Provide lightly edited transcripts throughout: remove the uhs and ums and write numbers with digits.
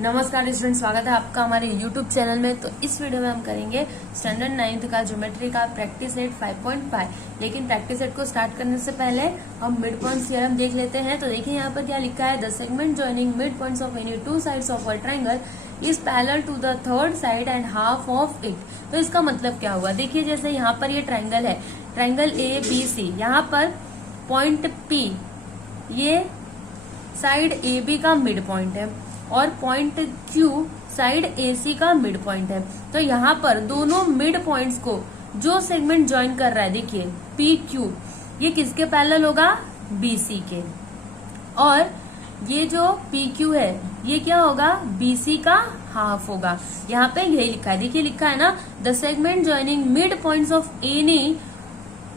नमस्कार स्टूडेंट, स्वागत है आपका हमारे YouTube चैनल में। तो इस वीडियो में हम करेंगे स्टैंडर्ड 9th का ज्योमेट्री का प्रैक्टिस सेट 5.5। लेकिन प्रैक्टिस सेट को स्टार्ट करने से पहले हम मिड पॉइंट्स थ्योरम देख लेते हैं। तो देखिए यहाँ पर क्या लिखा है, the segment joining mid points of any two sides of a triangle is parallel to the third side and half of it. तो इसका मतलब क्या हुआ, देखिए जैसे यहाँ पर ये ट्रायंगल है, ट्रायंगल ABC, यहाँ पर पॉइंट P ये साइड AB का मिड पॉइंट है और पॉइंट Q साइड AC का मिड पॉइंट है। तो यहाँ पर दोनों मिड पॉइंट्स को जो सेगमेंट ज्वाइन कर रहा है, देखिए PQ, ये किसके पैरेलल होगा, BC के। और ये जो PQ है ये क्या होगा, BC का हाफ होगा। यहाँ पे यही लिखा है, देखिए लिखा है ना, the segment joining mid points of any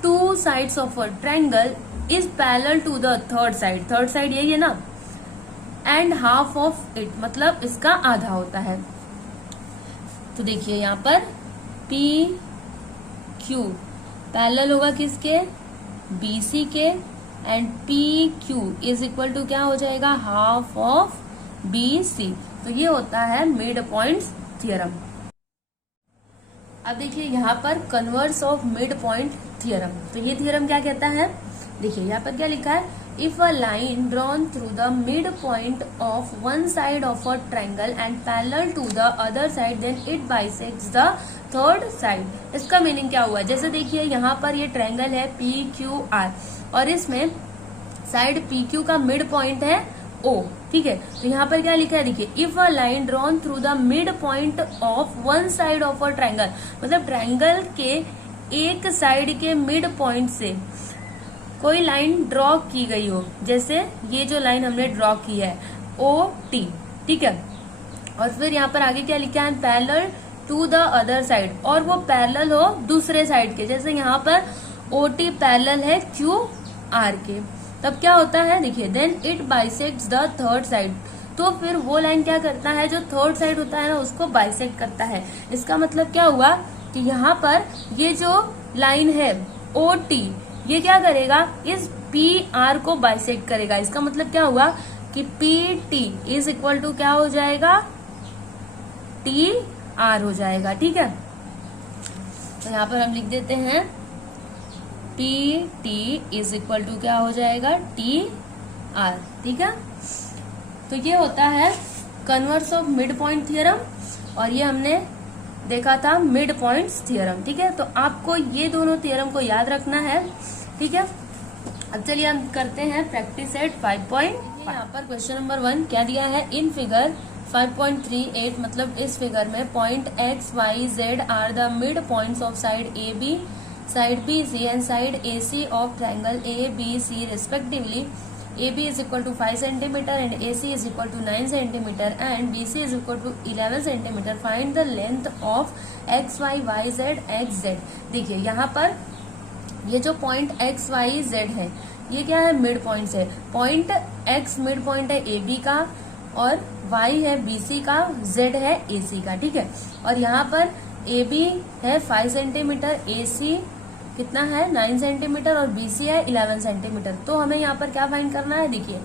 two sides of a triangle is parallel to the third side. Third side यही है ना, एंड हाफ ऑफ इट, मतलब इसका आधा होता है। तो देखिए यहाँ पर PQ पैरेलल होगा किसके, BC के, and PQ is equal to क्या हो जाएगा, हाफ ऑफ BC। तो ये होता है मिड पॉइंट्स थ्योरम। अब देखिए यहाँ पर converse of mid point theorem. तो ये थ्योरम क्या कहता है, देखिए यहाँ पर क्या लिखा है, if a line drawn through the midpoint of one side of a triangle and parallel to the other side then it bisects the third side। इसका मीनिंग क्या हुआ, जैसे देखिए यहाँ पर ये ट्रायंगल है PQR और इसमें साइड PQ का मिड पॉइंट है O, ठीक है। तो यहाँ पर क्या लिखा है, देखिए if a line drawn through the midpoint of one side of a triangle, मतलब ट्रायंगल के एक साइड के मिड पॉइंट से कोई लाइन ड्रॉ की गई हो, जैसे ये जो लाइन हमने ड्रॉ की है OT, ठीक है। और फिर यहाँ पर आगे क्या लिखा है, parallel to the other side, और वो पैरेलल हो दूसरे साइड के, जैसे यहाँ पर OT पैरेलल है QR के, तब क्या होता है, देखिए then it bisects the third side. तो फिर वो लाइन क्या करता है, जो थर्ड साइड होता है ना उसको बाइसेक्ट करता है। इसका मतलब क्या हुआ कि यहाँ पर ये जो लाइन है OT ये क्या करेगा, इस PR को बाइसेक्ट करेगा। इसका मतलब क्या हुआ कि PT इज इक्वल टू क्या हो जाएगा, TR हो जाएगा, ठीक है। तो यहाँ पर हम लिख देते हैं PT इज इक्वल टू क्या हो जाएगा, TR, ठीक है। तो ये होता है converse of mid point theorem, और ये हमने देखा था मिड पॉइंट्स थ्योरम, ठीक है। तो आपको ये दोनों थ्योरम को याद रखना है, ठीक है। अब चलिए हम करते हैं प्रैक्टिस सेट 5.5। यहाँ पर क्वेश्चन नंबर 1 क्या दिया है, इन फिगर 5.38, मतलब इस फिगर में point X, Y, Z are the mid points of side AB, side BC and side AC of triangle ABC respectively. AB is equal to 5 cm and AC is equal to 9 cm and BC is equal to 11 cm. Find the length of X, Y, Y, Z, X, Z। देखिए यहाँ पर ये जो point X, Y, Z है ये क्या है, mid points है। पॉइंट X मिड पॉइंट है AB का, और Y है BC का, Z है AC का, ठीक है। और यहाँ पर AB है 5 सेंटीमीटर, AC कितना है 9 सेंटीमीटर और BC है 11 सेंटीमीटर। तो हमें यहाँ पर क्या फाइंड करना है, देखिए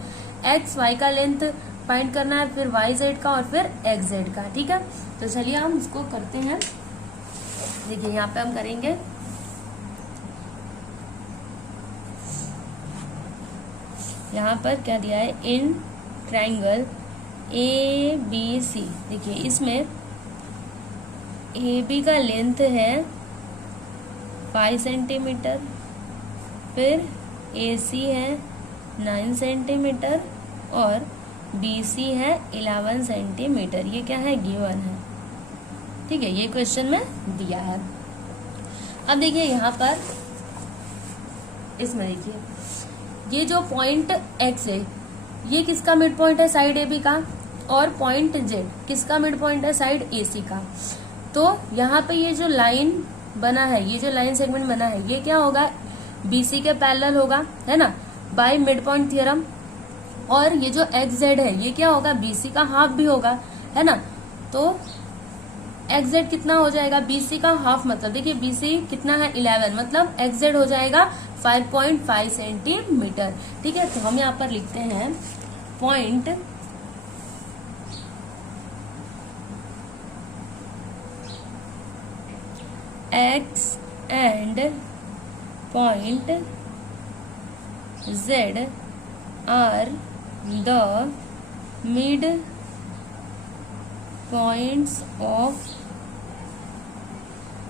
X, Y का लेंथ फाइंड करना है, फिर Y, Z का, और फिर X, Z का, ठीक है। तो चलिए हम इसको करते हैं। देखिए यहाँ पे हम करेंगे, यहाँ पर क्या दिया है, इन ट्रायंगल ABC, देखिए इसमें AB का लेंथ है 5 सेंटीमीटर, फिर AC है 9 सेंटीमीटर और BC है 11 सेंटीमीटर। ये क्या है, गिवन है, ठीक है, ये क्वेश्चन में दिया है। अब देखिए यहाँ पर इसमें देखिए ये जो पॉइंट X है ये किसका मिड पॉइंट है, साइड AB का, और पॉइंट Z किसका मिड पॉइंट है, साइड AC का। तो यहाँ पे ये जो लाइन बना है, ये जो लाइन सेगमेंट बना है ये क्या होगा, BC के पैरेलल होगा, है ना, बाय मिड पॉइंट थ्योरम। और ये जो XZ है ये क्या होगा, BC का हाफ भी होगा, है ना। तो XZ कितना हो जाएगा, BC का हाफ, मतलब देखिए BC कितना है 11, मतलब XZ हो जाएगा 5.5 सेंटीमीटर, ठीक है। तो हम यहाँ पर लिखते हैं point X and point Z are the mid points of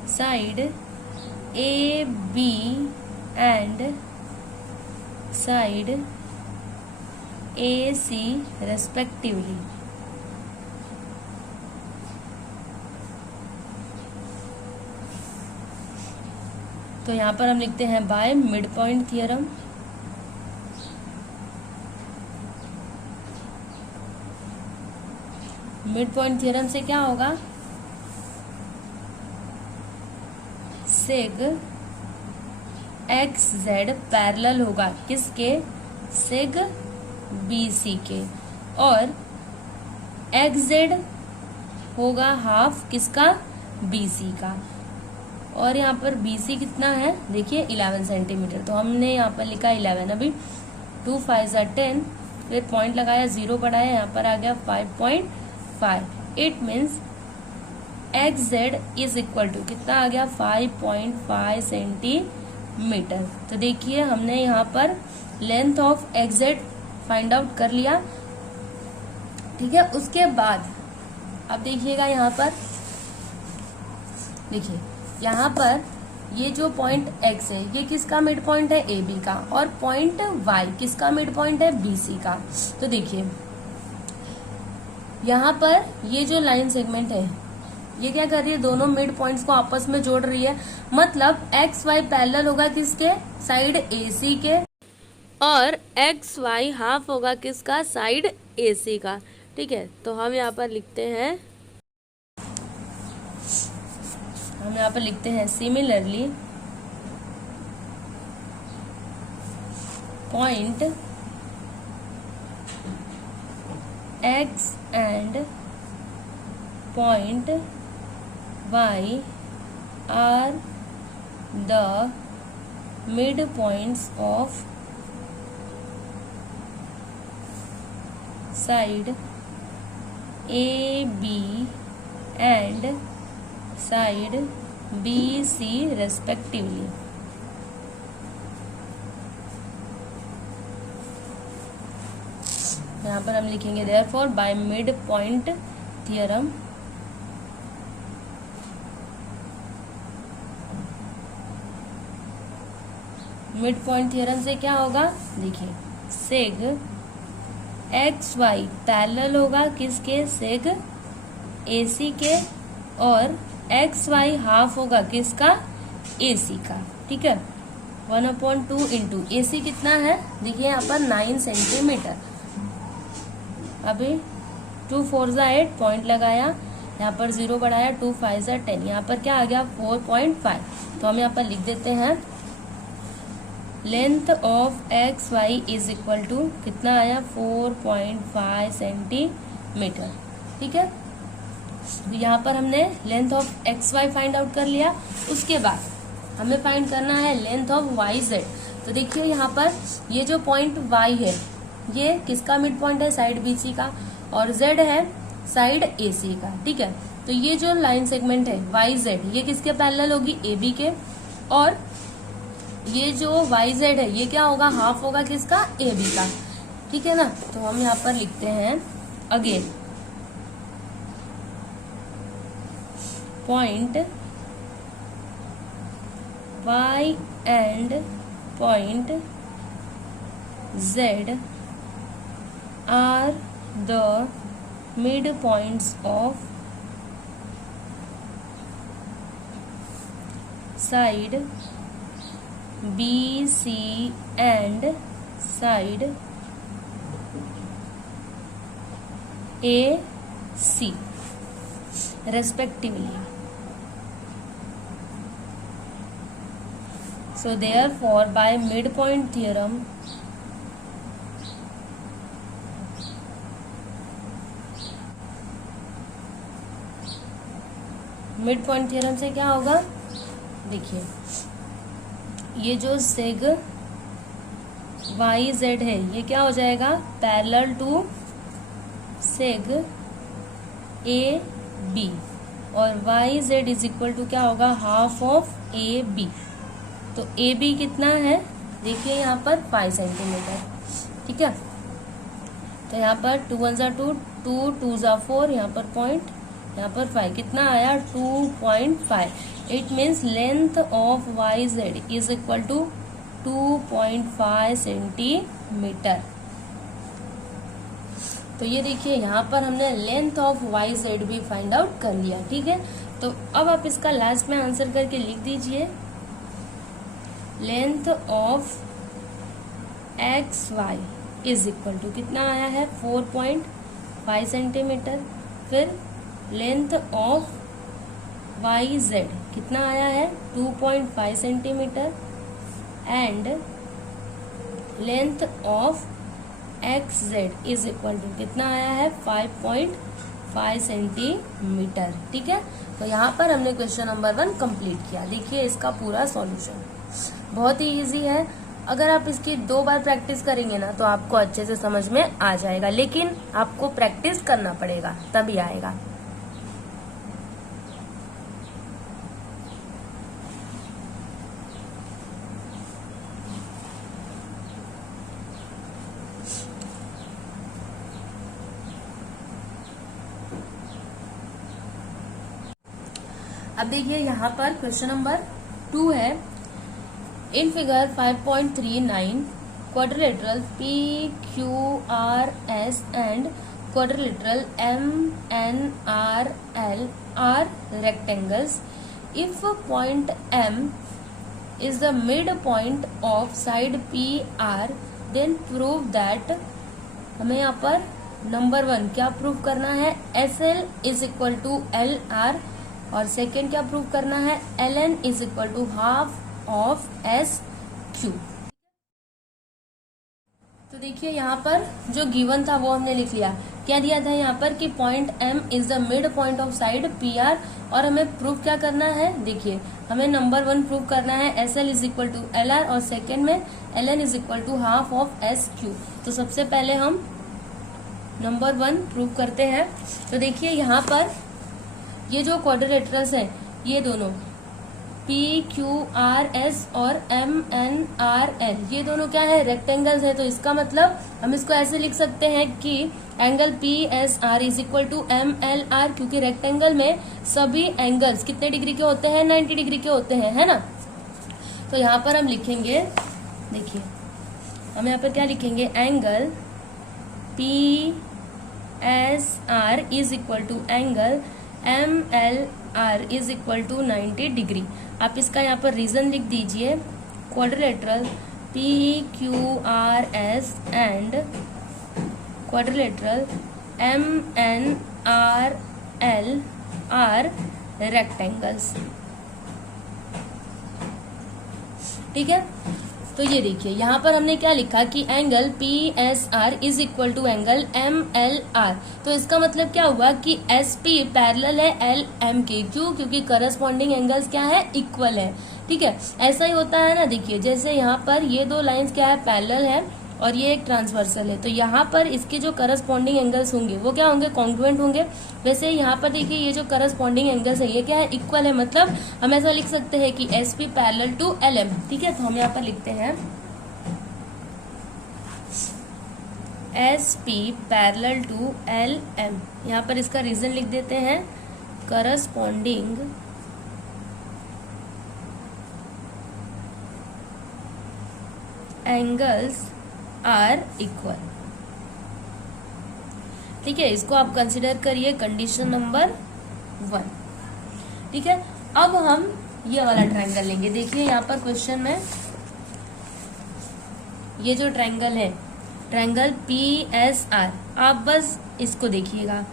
side A B and side A C respectively. तो यहाँ पर हम लिखते हैं by mid point theorem. Mid point theorem से क्या होगा, सेग एक्स जेड पैरेलल होगा किसके, सेग बी सी के, और एक्स जेड होगा हाफ किसका, बी सी का। और यहाँ पर बी सी कितना है, देखिए 11 सेंटीमीटर, तो हमने यहाँ पर लिखा 11। अभी 2 5 10, फिर पॉइंट लगाया, 0 बढ़ाया, यहाँ पर आ गया 5.5। It means X Z is equal to कितना आ गया, 5.5 सेंटीमीटर। तो देखिए हमने यहाँ पर length of X Z find out कर लिया, ठीक है। उसके बाद अब देखिएगा यहाँ पर, देखिए यहाँ पर ये जो पॉइंट x है ये किसका मिड पॉइंट है, ए बी का, और पॉइंट y किसका मिड पॉइंट है, बी सी का। तो देखिए यहाँ पर ये जो लाइन सेगमेंट है ये क्या कर रही है, दोनों मिड पॉइंट्स को आपस में जोड़ रही है। मतलब एक्स वाई पैरेलल होगा किसके, साइड ए सी के, और एक्स वाई हाफ होगा किसका, साइड ए सी का, ठीक है। तो हम यहाँ पर लिखते हैं, similarly point X and point Y are the mid points of side A B and side B C respectively. यहाँ पर हम लिखेंगे therefore by mid point theorem mid point theorem से क्या होगा, देखिए सेग एक्स वाई पैरेलल होगा किसके, सेग ए सी के, और एक्स वाई हाफ होगा किसका, ए सी का, ठीक है। 1/2 इंटू ए सी कितना है, देखिए यहाँ पर 9 सेंटीमीटर। अभी 2 4 8, पॉइंट लगाया, यहाँ पर 0 बढ़ाया, 2 5 10, यहाँ पर क्या आ गया 4.5। तो हम यहाँ पर लिख देते हैं length of X Y is equal to कितना आया, 4.5 सेंटीमीटर, ठीक है। तो यहाँ पर हमने length of X Y find out कर लिया। उसके बाद हमें फाइंड करना है लेंथ ऑफ वाई जेड। तो देखिए यहाँ पर ये जो पॉइंट वाई है ये किसका मिड पॉइंट है, साइड बी सी का, और जेड है साइड ए सी का, ठीक है। तो ये जो लाइन सेगमेंट है वाई जेड ये किसके पैरेलल होगी, ए बी के, और ये जो वाई जेड है ये क्या होगा, हाफ होगा किसका, ए बी का, ठीक है ना। तो हम यहाँ पर लिखते हैं again point y and point z are the midpoints of side BC and side AC respectively. So therefore by midpoint theorem से क्या होगा, देखिए ये जो सेग वाई जेड है ये क्या हो जाएगा, parallel to seg A B, और Y Z is equal to क्या होगा, हाफ ऑफ ए बी। तो ए बी कितना है, देखिए यहाँ पर 5 सेंटीमीटर, ठीक है। तो यहाँ पर 2 1 जा 2, 2 2 जा 4, यहाँ पर पॉइंट, यहाँ पर 5, कितना आया 2.5। It means length of Y Z is equal to 2.5 centimetre. तो ये देखिए यहाँ पर हमने लेंथ ऑफ वाई जेड भी फाइंड आउट कर लिया, ठीक है। तो अब आप इसका लास्ट में आंसर करके लिख दीजिए, length of X Y is equal to कितना आया है 4.5 सेंटीमीटर। फिर लेंथ ऑफ वाई जेड कितना आया है 2.5 centimetre and length of X Z is equal to कितना आया है 5.5 सेंटीमीटर, ठीक है। तो यहाँ पर हमने क्वेश्चन नंबर 1 कंप्लीट किया। देखिए इसका पूरा सॉल्यूशन बहुत ही इजी है। अगर आप इसकी 2 बार प्रैक्टिस करेंगे ना तो आपको अच्छे से समझ में आ जाएगा, लेकिन आपको प्रैक्टिस करना पड़ेगा तभी आएगा। अब देखिए यहाँ पर क्वेश्चन नंबर 2 है। In figure 5.39 quadrilateral PQRS and quadrilateral MNRL are rectangles. If point M is the midpoint of side PR, then prove that, हमें यहाँ पर नंबर 1 क्या प्रूव करना है, SL is equal to LR, और सेकेंड क्या prove करना है, LN is equal to half of SQ। तो देखिए यहाँ पर जो गिवन था वो हमने लिख लिया। क्या दिया था यहाँ पर कि point M is the mid point of side PR, और हमें प्रूफ क्या करना है, देखिए हमें नंबर 1 प्रूव करना है SL is equal to LR, और सेकेंड में LN is equal to half of SQ। तो सबसे पहले हम नंबर 1 प्रूव करते हैं। तो देखिए यहाँ पर ये जो क्वाड्रिलेटरल्स हैं, ये दोनों PQRS और MNRL, ये दोनों क्या है, रेक्टेंगल्स है। तो इसका मतलब हम इसको ऐसे लिख सकते हैं कि angle PSR is equal to MLR, क्योंकि रेक्टेंगल में सभी एंगल्स कितने डिग्री के होते हैं, 90 डिग्री के होते हैं, है ना। तो यहाँ पर हम लिखेंगे, देखिए हम यहाँ पर क्या लिखेंगे, angle PSR is equal to angle MLR is equal to 90 degree. आप इसका यहाँ पर रीजन लिख दीजिए, quadrilateral PQRS and quadrilateral MNRL are rectangles, ठीक है। तो ये देखिए यहाँ पर हमने क्या लिखा कि angle PSR is equal to angle MLR। तो इसका मतलब क्या हुआ कि SP पैरेलल है LM के, क्यों, क्योंकि करस्पॉन्डिंग एंगल्स क्या है, इक्वल है, ठीक है। ऐसा ही होता है ना, देखिए जैसे यहाँ पर ये 2 लाइंस क्या है, पैरेलल है, और ये एक ट्रांसवर्सल है। तो यहाँ पर इसके जो करस्पॉन्डिंग एंगल्स होंगे वो क्या होंगे, कॉन्ग्रुएंट होंगे। वैसे यहाँ पर देखिए ये जो करस्पॉन्डिंग एंगल्स है ये क्या है, इक्वल है। मतलब हम ऐसा लिख सकते हैं कि SP पैरेलल टू LM, ठीक है। तो हम यहाँ पर लिखते हैं SP पैरेलल टू LM। यहाँ पर इसका रीजन लिख देते हैं, करस्पॉन्डिंग एंगल्स आर इक्वल, ठीक है। इसको आप कंसिडर करिए कंडीशन नंबर 1, ठीक है। अब हम ये वाला ट्रायंगल लेंगे। देखिए यहाँ पर क्वेश्चन में ये जो ट्रायंगल है, ट्रायंगल PSR, आप बस इसको देखिएगा,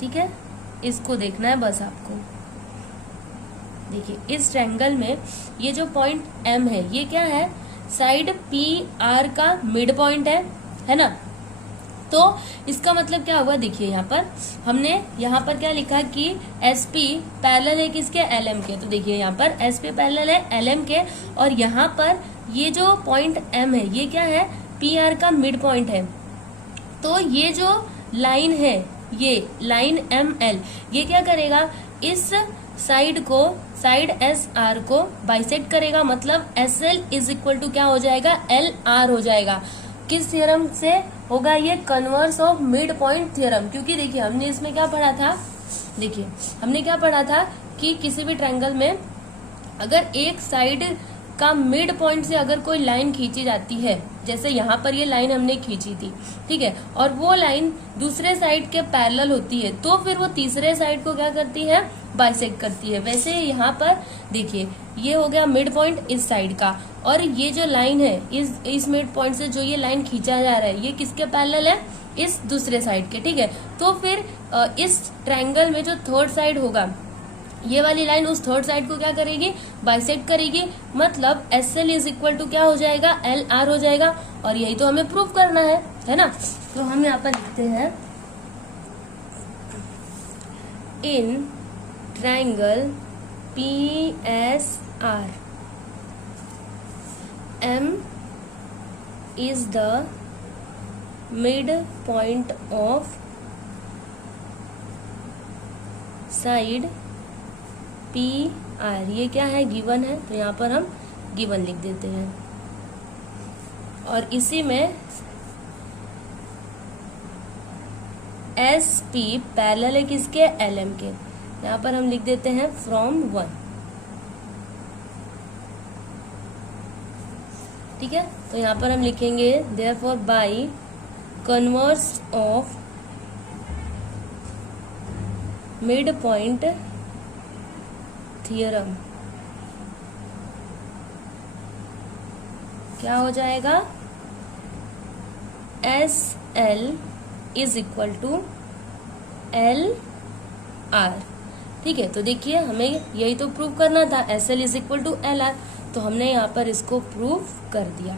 ठीक है, इसको देखना है बस आपको। देखिए इस ट्रायंगल में ये जो पॉइंट M है ये क्या है, साइड PR का मिड पॉइंट है ना। तो इसका मतलब क्या हुआ, देखिए यहाँ पर हमने यहाँ पर क्या लिखा कि SP पैरेलल है किसके, LM के। तो देखिए यहाँ पर SP पैरेलल है LM के, और यहाँ पर ये जो पॉइंट M है ये क्या है, PR का मिड पॉइंट है। तो ये जो लाइन है ये लाइन ML ये क्या करेगा, इस साइड SR को बाइसेक्ट करेगा, मतलब SL इज इक्वल टू क्या हो जाएगा, LR हो जाएगा। किस थ्योरम से होगा ये, converse of mid point theorem. क्योंकि देखिए हमने इसमें क्या पढ़ा था, देखिए हमने क्या पढ़ा था कि किसी भी ट्रायंगल में अगर एक साइड का मिड पॉइंट से अगर कोई लाइन खींची जाती है, जैसे यहाँ पर ये लाइन हमने खींची थी, ठीक है, और वो लाइन दूसरे साइड के पैरेलल होती है, तो फिर वो तीसरे साइड को क्या करती है, बाइसेक्ट करती है। वैसे यहाँ पर देखिए ये हो गया मिड पॉइंट इस साइड का, और ये जो लाइन है इस मिड पॉइंट से जो ये लाइन खींचा जा रहा है ये किसके पैरेलल है, इस दूसरे साइड के, ठीक है। तो फिर इस ट्रायंगल में जो थर्ड साइड होगा, ये वाली लाइन उस थर्ड साइड को क्या करेगी, बाइसेक्ट करेगी, मतलब SL इज इक्वल टू क्या हो जाएगा, LR हो जाएगा। और यही तो हमें प्रूव करना है ना। तो हम यहाँ पर लिखते हैं in triangle PSR M is the midpoint of side PR। ये क्या है, गिवन है, तो यहाँ पर हम गिवन लिख देते हैं। और इसी में SP पैरेलल है किसके, LM के, यहाँ पर हम लिख देते हैं फ्रॉम 1, ठीक है। तो यहाँ पर हम लिखेंगे therefore by converse of mid point theorem क्या हो जाएगा, SL is equal to LR, ठीक है। तो देखिए हमें यही तो प्रूव करना था, SL is equal to LR, तो हमने यहाँ पर इसको प्रूव कर दिया,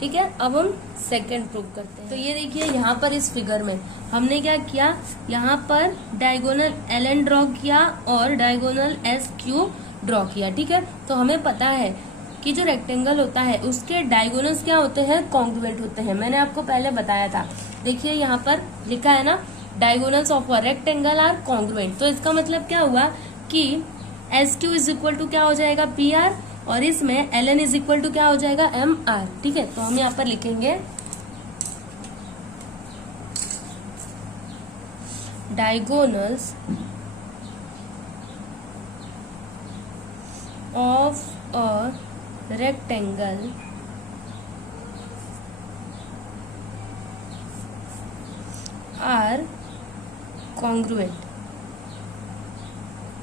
ठीक है। अब हम सेकंड प्रूव करते हैं। तो ये देखिए यहाँ पर इस फिगर में हमने क्या किया, यहाँ पर डायगोनल LN ड्रॉ किया और डायगोनल SQ ड्रॉ किया, ठीक है। तो हमें पता है कि जो रेक्टेंगल होता है उसके डायगोनल्स क्या होते हैं, कॉन्ग्रुएंट होते हैं। मैंने आपको पहले बताया था, देखिए यहाँ पर लिखा है ना, diagonals of a rectangle are congruent. तो इसका मतलब क्या हुआ कि SQ इज इक्वल टू क्या हो जाएगा, PR, और इसमें LN इज इक्वल टू क्या हो जाएगा, MR, ठीक है। तो हम यहाँ पर लिखेंगे diagonals of a rectangle are congruent.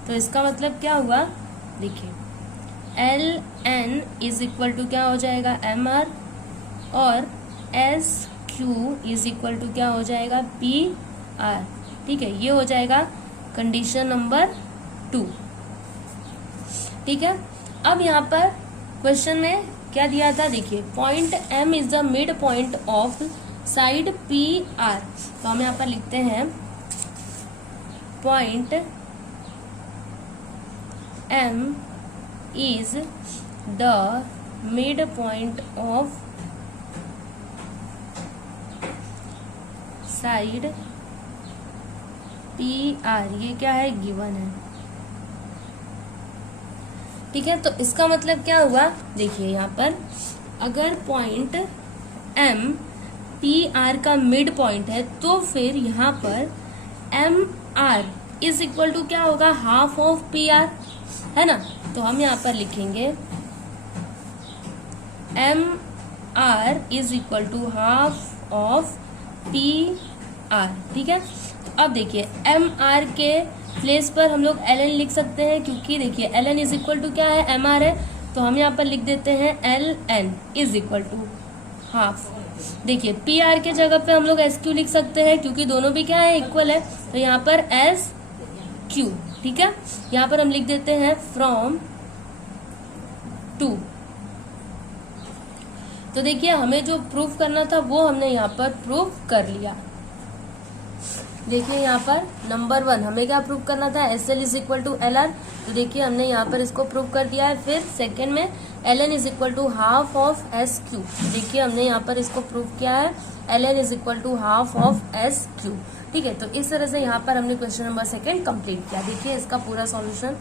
तो इसका मतलब क्या हुआ, देखिए LN इज इक्वल टू क्या हो जाएगा, MR, और SQ इज इक्वल टू क्या हो जाएगा, PR, ठीक है। ये हो जाएगा कंडीशन नंबर 2, ठीक है। अब यहाँ पर क्वेश्चन में क्या दिया था, देखिए point M is the mid point of side PR। तो हम यहाँ पर लिखते हैं point M is the midpoint of side PR। ये क्या है, गिवन है, ठीक है। तो इसका मतलब क्या हुआ, देखिए यहाँ पर अगर पॉइंट M PR का मिड पॉइंट है, तो फिर यहाँ पर MR इज इक्वल टू क्या होगा, हाफ ऑफ PR, है ना। तो हम यहाँ पर लिखेंगे MR is equal to half of PR, ठीक है। तो अब देखिए MR के प्लेस पर हम लोग LN लिख सकते हैं, क्योंकि देखिए LN इज इक्वल टू क्या है, MR है। तो हम यहाँ पर लिख देते हैं LN is equal to half. देखिए PR के जगह पे हम लोग SQ लिख सकते हैं, क्योंकि दोनों भी क्या है, इक्वल है। तो यहाँ पर SQ, ठीक है। यहाँ पर हम लिख देते हैं फ्रॉम 2। तो देखिए हमें जो प्रूफ करना था वो हमने यहाँ पर प्रूफ कर लिया। देखिए यहाँ पर नंबर 1 हमें क्या प्रूफ करना था, SL is equal to LR। तो देखिए हमने यहाँ पर इसको प्रूफ कर दिया है। फिर सेकंड में ln is equal to half of S Q. देखिए हमने यहाँ पर इसको प्रूव किया है, ln is equal to half of S Q. ठीक है, तो इस तरह से यहाँ पर हमने क्वेश्चन नंबर 2 कंप्लीट किया। देखिए इसका पूरा सॉल्यूशन।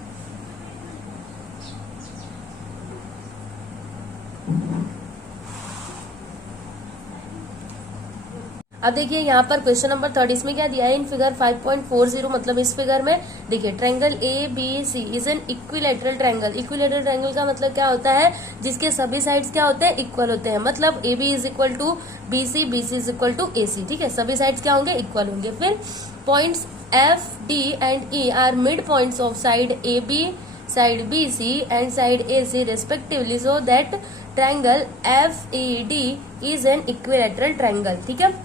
अब देखिए यहाँ पर क्वेश्चन नंबर 3 इसमें क्या दिया है, इन फिगर 5.40, मतलब इस फिगर में देखिए triangle A B C is an equilateral triangle. Equilateral triangle का मतलब क्या होता है, जिसके सभी साइड्स क्या होते हैं, इक्वल होते हैं। मतलब A B is equal to B C is equal to A C. ठीक है, सभी साइड्स क्या होंगे, इक्वल होंगे। फिर points F D and E are mid points of side A B, side B C and side A C respectively, so that triangle F E D is an equilateral triangle. ठीक है,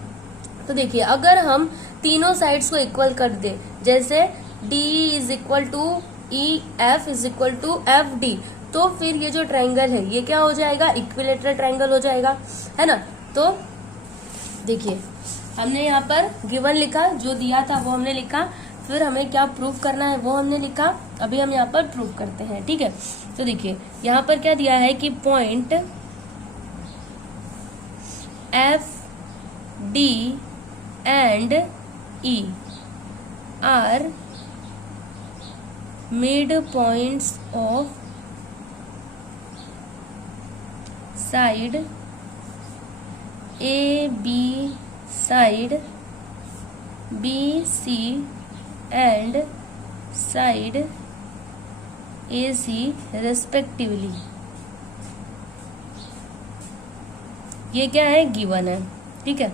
तो देखिए अगर हम तीनों sides को equal कर दे, जैसे D is equal to E, F is equal to F D, तो फिर ये जो ट्रायंगल है ये क्या हो जाएगा, इक्विलेटरल ट्रायंगल हो जाएगा, है ना। तो देखिए हमने यहाँ पर गिवन लिखा, जो दिया था वो हमने लिखा, फिर हमें क्या प्रूफ करना है वो हमने लिखा। अभी हम यहाँ पर प्रूफ करते हैं। ठीक है, तो देखिए यहाँ पर क्या दिया है कि point F D and E are midpoints of side A, B, side B, C and side AC respectively। ये क्या है, गिवन है। ठीक है,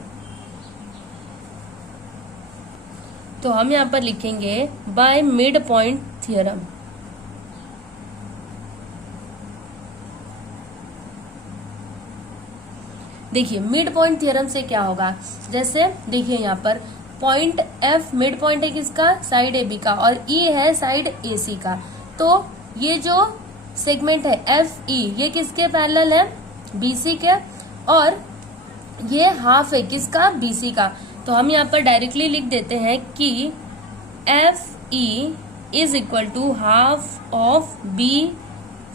तो हम यहाँ पर लिखेंगे बाय मिड पॉइंट थियरम। देखिए मिड पॉइंट थियरम से क्या होगा, जैसे देखिए यहाँ पर पॉइंट एफ मिड पॉइंट है किसका, साइड ए बी का, और ई है साइड ए सी का। तो ये जो सेगमेंट है एफ ई, ये किसके पैरेलल है, बी सी के, और ये हाफ है किसका, बी सी का। तो हम यहाँ पर डायरेक्टली लिख देते हैं कि F E is equal to half of B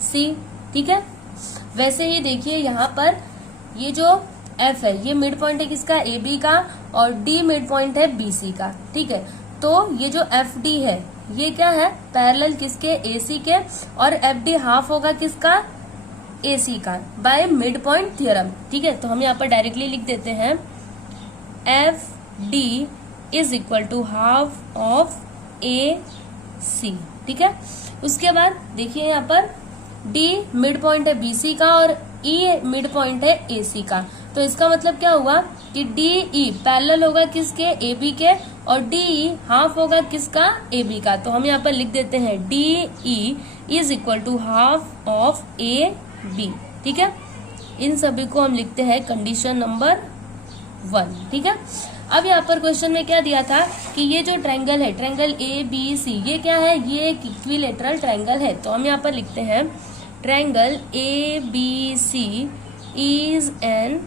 C. ठीक है, वैसे ही देखिए यहाँ पर ये जो एफ है ये मिड पॉइंट है किसका, ए बी का, और डी मिड पॉइंट है बी सी का। ठीक है, तो ये जो एफ डी है ये क्या है, पैरेलल किसके, ए सी के, और एफ डी हाफ होगा किसका, ए सी का, बाय मिड पॉइंट थियरम। ठीक है, तो हम यहाँ पर डायरेक्टली लिख देते हैं F D is equal to half of A C. ठीक है, उसके बाद देखिए यहाँ पर डी मिड पॉइंट है बी सी का और ई मिड पॉइंट है ए सी का। तो इसका मतलब क्या हुआ कि डी ई पैरेलल होगा किसके, ए बी के, और डी ई हाफ होगा किसका, ए बी का। तो हम यहाँ पर लिख देते हैं D E is equal to half of A B. ठीक है, इन सभी को हम लिखते हैं कंडीशन नंबर 1। ठीक है, अब यहाँ पर क्वेश्चन में क्या दिया था कि ये जो ट्रायंगल है, ट्रायंगल ए बी सी, ये क्या है, ये एक इक्विलेटरल ट्रायंगल है। तो हम यहाँ पर लिखते हैं triangle A B C is an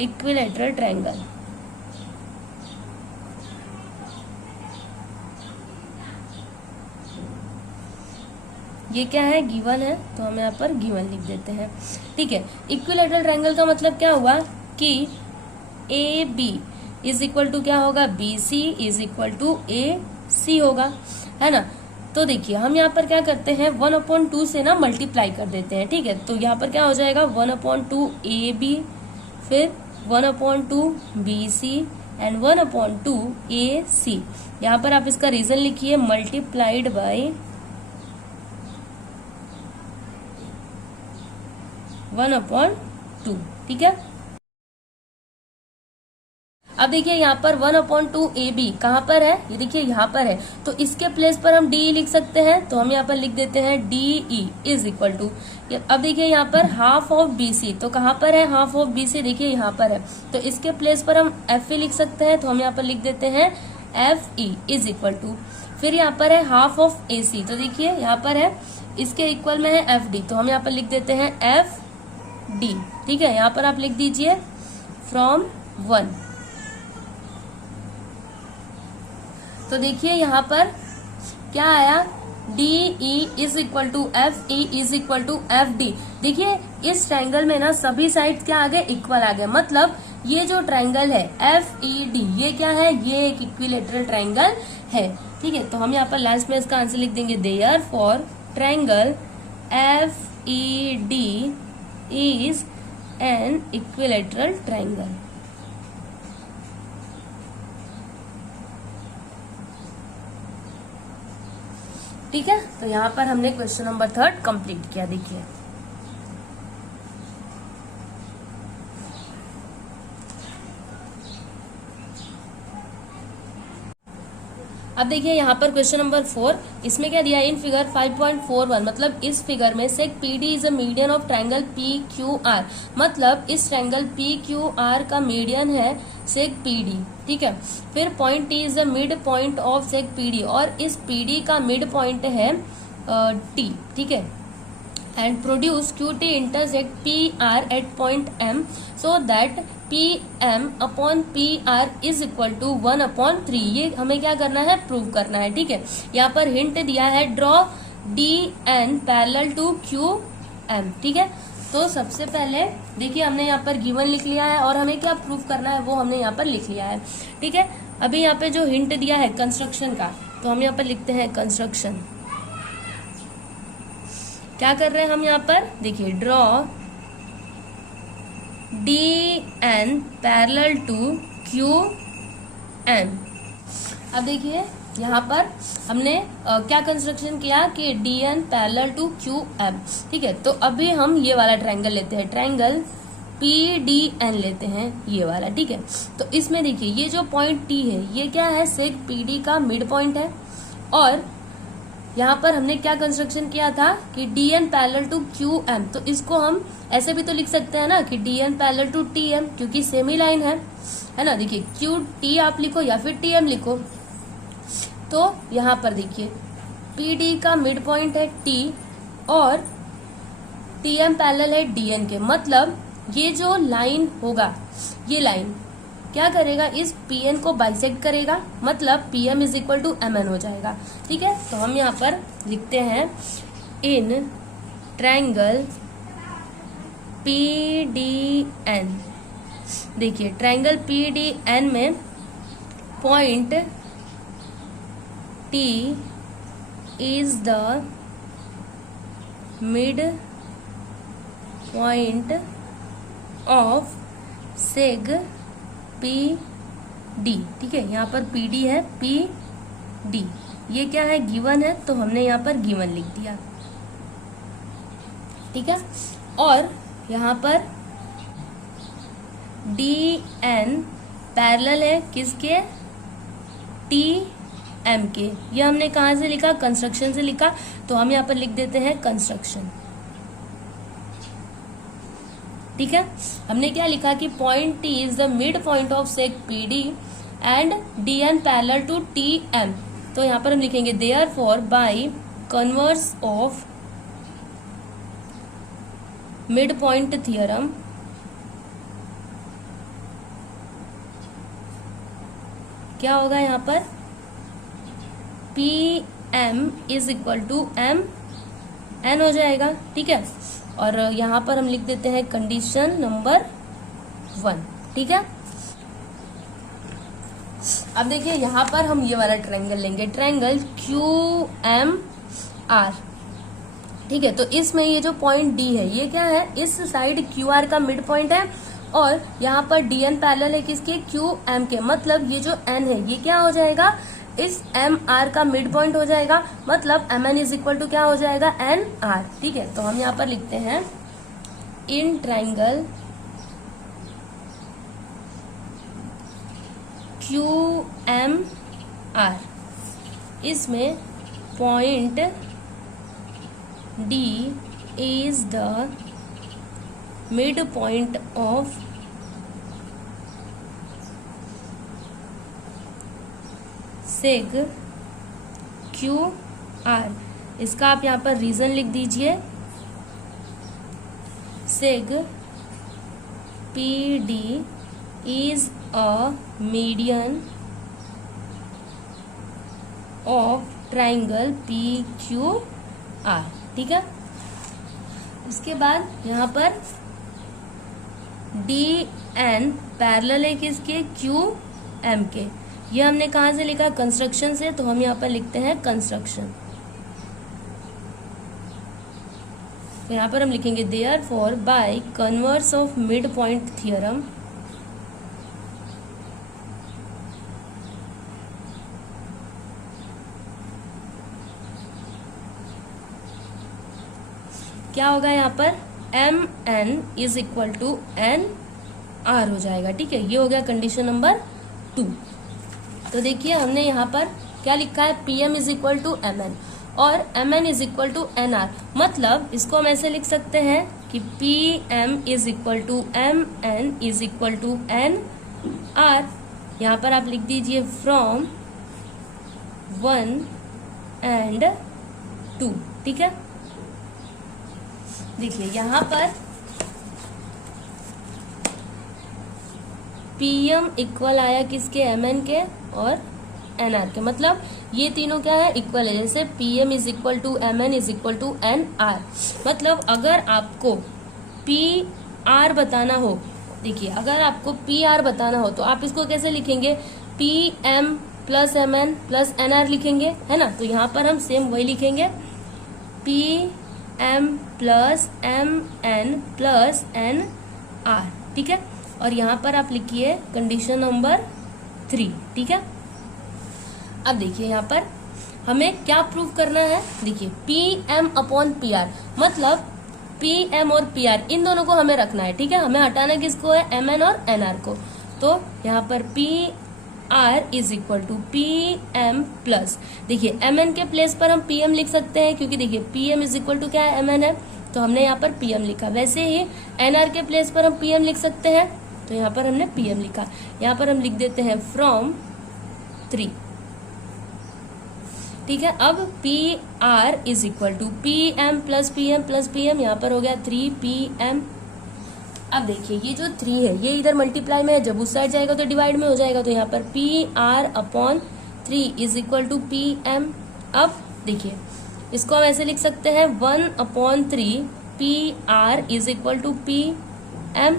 equilateral triangle. ये क्या है, गिवन है, तो हम यहाँ पर गिवन लिख देते हैं। ठीक है, इक्विलेटरल ट्रायंगल का मतलब क्या हुआ कि A B is equal to क्या होगा, B C is equal to A C होगा, है ना। तो देखिए हम यहाँ पर क्या करते हैं, 1/2 से ना मल्टीप्लाई कर देते हैं। ठीक है, तो यहाँ पर क्या हो जाएगा, 1/2 ए बी, फिर 1/2 बी सी एंड 1/2 ए सी। यहाँ पर आप इसका रीजन लिखिए, मल्टीप्लाइड बाय 1/2। ठीक है, अब देखिए यहाँ पर 1/2 ए बी कहाँ पर है, ये देखिए यहाँ पर है, तो इसके प्लेस पर हम डी लिख सकते हैं। तो हम यहाँ पर लिख देते हैं D E is equal to, अब देखिए यहाँ पर हाफ ऑफ बी सी, तो कहाँ पर है हाफ ऑफ बी सी, देखिए यहाँ पर है, तो इसके प्लेस पर हम एफ ई लिख सकते हैं। तो हम यहाँ पर लिख देते हैं F E is equal to, फिर यहाँ पर है हाफ ऑफ ए सी, तो देखिए यहाँ पर है, इसके इक्वल में है एफ डी, तो हम यहाँ पर लिख देते हैं एफ डी। ठीक है, यहाँ पर आप लिख दीजिए फ्रॉम 1। तो देखिए यहाँ पर क्या आया D E is equal to F E is equal to F D. देखिए इस ट्राइंगल में ना सभी साइड क्या आ गए, इक्वल आ गए। मतलब ये जो ट्राइंगल है एफ ई डी ये क्या है, ये एक इक्विलेटरल ट्राइंगल है। ठीक है, तो हम यहाँ पर लास्ट में इसका आंसर लिख देंगे therefore triangle F E D is an equilateral triangle. ठीक है, तो यहाँ पर हमने क्वेश्चन नंबर 3 कंप्लीट किया। देखिए अब देखिए यहाँ पर क्वेश्चन नंबर 4, इसमें क्या दिया इन फिगर 5.41, मतलब इस फिगर में seg P D is a median of triangle P Q R. मतलब इस ट्राइंगल पी क्यू आर का मीडियन है सेक पी डी। ठीक है, फिर point T is the mid point of seg P D, और इस पी डी का मिड पॉइंट है टी। ठीक है, and produce QT intersect PR at point M so that PM upon PR is equal to 1/3। ये हमें क्या करना है, प्रूव करना है। ठीक है, यहाँ पर हिंट दिया है draw DN parallel to QM। ठीक है, तो सबसे पहले देखिए हमने यहाँ पर गिवन लिख लिया है और हमें क्या प्रूव करना है वो हमने यहाँ पर लिख लिया है। ठीक है, अभी यहाँ पे जो हिंट दिया है कंस्ट्रक्शन का, तो हम यहाँ पर लिखते हैं कंस्ट्रक्शन। क्या कर रहे हैं हम यहाँ पर, देखिए draw D N parallel to Q M. अब देखिए यहाँ पर हमने क्या कंस्ट्रक्शन किया कि D N parallel to Q M. ठीक है, तो अभी हम ये वाला ट्राइंगल लेते हैं, ट्राइंगल पी डी एन लेते हैं ये वाला। ठीक है, तो इसमें देखिए ये जो पॉइंट टी है ये क्या है, सेक पी डी का मिड पॉइंट है। और यहाँ पर हमने क्या कंस्ट्रक्शन किया था कि D N parallel to Q M, तो इसको हम ऐसे भी तो लिख सकते हैं ना कि D N parallel to T M, क्योंकि सेम ही लाइन है ना। देखिए क्यू टी आप लिखो या फिर टी एम लिखो। तो यहाँ पर देखिए पी डी का मिड पॉइंट है टी और टी एम पैरेलल है डी एन के। मतलब ये जो लाइन होगा, ये लाइन क्या करेगा, इस पीएन को बाइसेक्ट करेगा। मतलब PM is equal to M N हो जाएगा। ठीक है, तो हम यहाँ पर लिखते हैं in triangle P D N. देखिए ट्राइंगल पी डी एन में point T is the mid point of seg P D. ठीक है, यहाँ पर पी डी है, पी डी ये क्या है, गिवन है, तो हमने यहाँ पर गिवन लिख दिया। ठीक है, और यहाँ पर डी एन पैरेलल है किसके, टी एम के। ये हमने कहाँ से लिखा, कंस्ट्रक्शन से लिखा, तो हम यहाँ पर लिख देते हैं कंस्ट्रक्शन। ठीक है, हमने क्या लिखा कि point T is the mid point of seg P D and D N parallel to T M. तो यहाँ पर हम लिखेंगे therefore by converse of mid point theorem क्या होगा यहाँ पर, P M is equal to M N हो जाएगा। ठीक है, और यहाँ पर हम लिख देते हैं कंडीशन नंबर 1। ठीक है, अब देखिए यहाँ पर हम ये वाला ट्रायंगल लेंगे, ट्रायंगल क्यू एम आर। ठीक है, तो इसमें ये जो पॉइंट डी है ये क्या है, इस साइड क्यू आर का मिड पॉइंट है और यहाँ पर डी एन पैरेलल है किसके, क्यू एम के। मतलब ये जो एन है ये क्या हो जाएगा, इस एम आर का मिड पॉइंट हो जाएगा। मतलब M N is equal to क्या हो जाएगा, एन आर। ठीक है, तो हम यहाँ पर लिखते हैं in triangle Q M R, इसमें point D is the mid point of seg Q R. इसका आप यहाँ पर रीजन लिख दीजिए, seg P D is a median of triangle P Q R. ठीक है, इसके बाद यहाँ पर डी एन पैरेलल है किसके, क्यू एम के। ये हमने कहाँ से लिखा, कंस्ट्रक्शन से, तो हम यहाँ पर लिखते हैं कंस्ट्रक्शन। तो यहाँ पर हम लिखेंगे therefore by converse of mid point theorem क्या होगा, यहाँ पर M N is equal to N R हो जाएगा। ठीक है, ये हो गया कंडीशन नंबर 2। तो देखिए हमने यहाँ पर क्या लिखा है, P M is equal to M N और M N is equal to N R. मतलब इसको हम ऐसे लिख सकते हैं कि P M is equal to M N is equal to N R. यहाँ पर आप लिख दीजिए फ्रॉम 1 एंड 2। ठीक है, देखिए यहाँ पर पीएम इक्वल आया किसके, एम एन के और एन आर के। मतलब ये तीनों क्या है, इक्वल है। जैसे PM is equal to M N is equal to N R. मतलब अगर आपको पी आर बताना हो, देखिए अगर आपको पी आर बताना हो तो आप इसको कैसे लिखेंगे, P M plus M N plus N R लिखेंगे, है ना। तो यहाँ पर हम सेम वही लिखेंगे, P M plus M N plus N R. ठीक है, और यहाँ पर आप लिखिए कंडीशन नंबर 3। ठीक है, अब देखिए यहाँ पर हमें क्या प्रूव करना है। देखिए P M upon P R, मतलब पी एम और पी आर इन दोनों को हमें रखना है। ठीक है, हमें हटाना किसको है, एम एन और एन आर को। तो यहाँ पर P R is equal to P M plus, देखिए एम एन के प्लेस पर हम पी एम लिख सकते हैं, क्योंकि देखिए P M is equal to क्या है, एम एन है, तो हमने यहाँ पर पी एम लिखा। वैसे ही एन आर के प्लेस पर हम पी एम लिख सकते हैं, तो यहाँ पर हमने पी एम लिखा। यहाँ पर हम लिख देते हैं फ्रॉम 3। ठीक है, अब P R is equal to P M plus P M plus P M, यहाँ पर हो गया 3 पी एम। अब देखिए ये जो 3 है ये इधर मल्टीप्लाई में है, जब उस साइड जाएगा तो डिवाइड में हो जाएगा। तो यहाँ पर P R upon 3 is equal to P M. अब देखिए इसको हम ऐसे लिख सकते हैं 1/3 P R is equal to P M.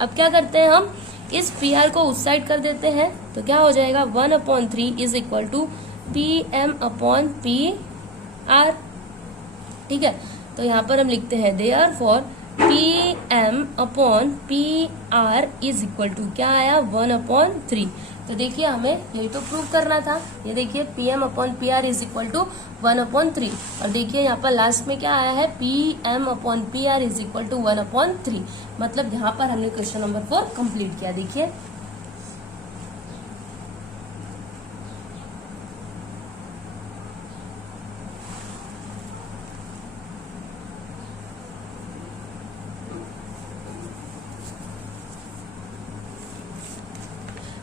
अब क्या करते हैं, हम इस पी आर को उस साइड कर देते हैं, तो क्या हो जाएगा 1/3 is equal to P M upon P R. ठीक है, तो यहाँ पर हम लिखते हैं therefore P M upon P R is equal to क्या आया 1/3। तो देखिए हमें यही तो प्रूव करना था। ये देखिए P M upon P R is equal to 1/3 और देखिए यहाँ पर लास्ट में क्या आया है, P M upon P R is equal to 1/3। मतलब यहाँ पर हमने क्वेश्चन नंबर 4 कंप्लीट किया। देखिए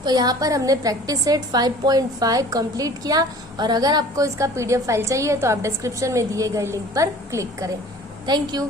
तो यहाँ पर हमने प्रैक्टिस सेट 5.5 कंप्लीट किया। और अगर आपको इसका पीडीएफ फाइल चाहिए तो आप डिस्क्रिप्शन में दिए गए लिंक पर क्लिक करें। Thank you.